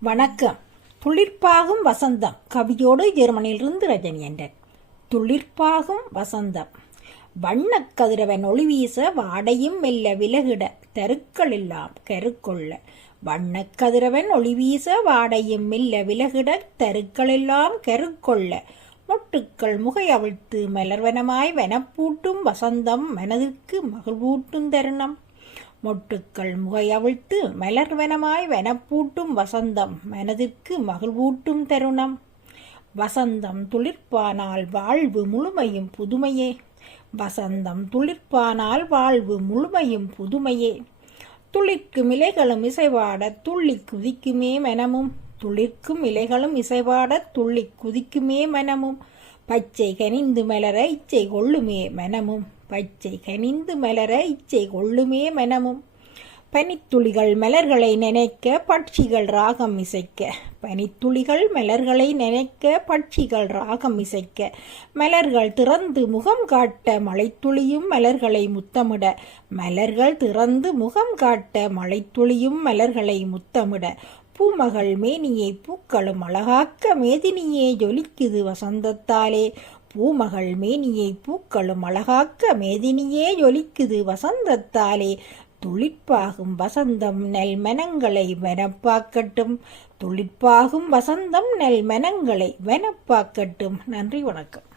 வணக்கம். துளிர்ப்பாகும் வசந்தம். கவியோடு ஜெர்மனியிலிருந்து ரஜினி என்றேன் துளிர்ப்பாகும் வசந்தம். வண்ணக் கதிரவன் ஒளி வீச வாடையும் மெல்ல விலகிட தெருக்கள் எல்லாம் கருக்கொள்ள. வண்ணக் கதிரவன் ஒளி வீச வாடையும் மெல்ல விலகிட தெருக்கள் எல்லாம் கருக்கொள்ள. மொட்டுக்கள் முகை அவிழ்த்து மலர்வனமாய் வனப்பூட்டும் வசந்தம் மனதிற்கு மகிழ்வூட்டும் தருணம். மொட்டுக்கள் முகையவிழ்த்து மலர்வனமாய் வனப்பூட்டும் வசந்தம் மனதிற்கு மகிழ்வூட்டும் தருணம். வசந்தம் துளிர்ப்பானால் வாழ்வு முழுமையும் புதுமையே. வசந்தம் துளிர்ப்பானால் வாழ்வு முழுமையும் புதுமையே. துளிர்க்கும் இலைகளும் இசைவாட துள்ளி குதிக்குமே மனமும். துளிர்க்கும் இலைகளும் இசைவாட துள்ளி குதிக்குமே மனமும். பச்சை கனிந்து மலர இச்சை கொள்ளுமே மனமும். பச்சை கனிந்து மலர இச்சை கொள்ளுமே மனமும். பனித்துளிகள் மலர்களை நினைக்க பட்சிகள் ராகம் இசைக்க. பனித்துளிகள் மலர்களை நினைக்க பட்சிகள் ராகம் இசைக்க. மலர்கள் திறந்து முகம் காட்ட மலைத்துளியும் மலர்களை முத்தமிட. மலர்கள் திறந்து முகம் காட்ட மலைத்துளியும் மலர்களை முத்தமிட. பூமகள் மேனியை பூக்களும் அழகாக்க மேதினியே ஜொலிக்குது வசந்தத்தாலே. பூமகள் மேனியை பூக்களும் அழகாக்க மேதினியே ஜொலிக்குது வசந்தத்தாலே. துளிர்ப்பாகும் வசந்தம் நெல் மனங்களை வெனப்பாக்கட்டும். துளிர்ப்பாகும் வசந்தம் நெல் மனங்களை வெனப்பாக்கட்டும். நன்றி வணக்கம்.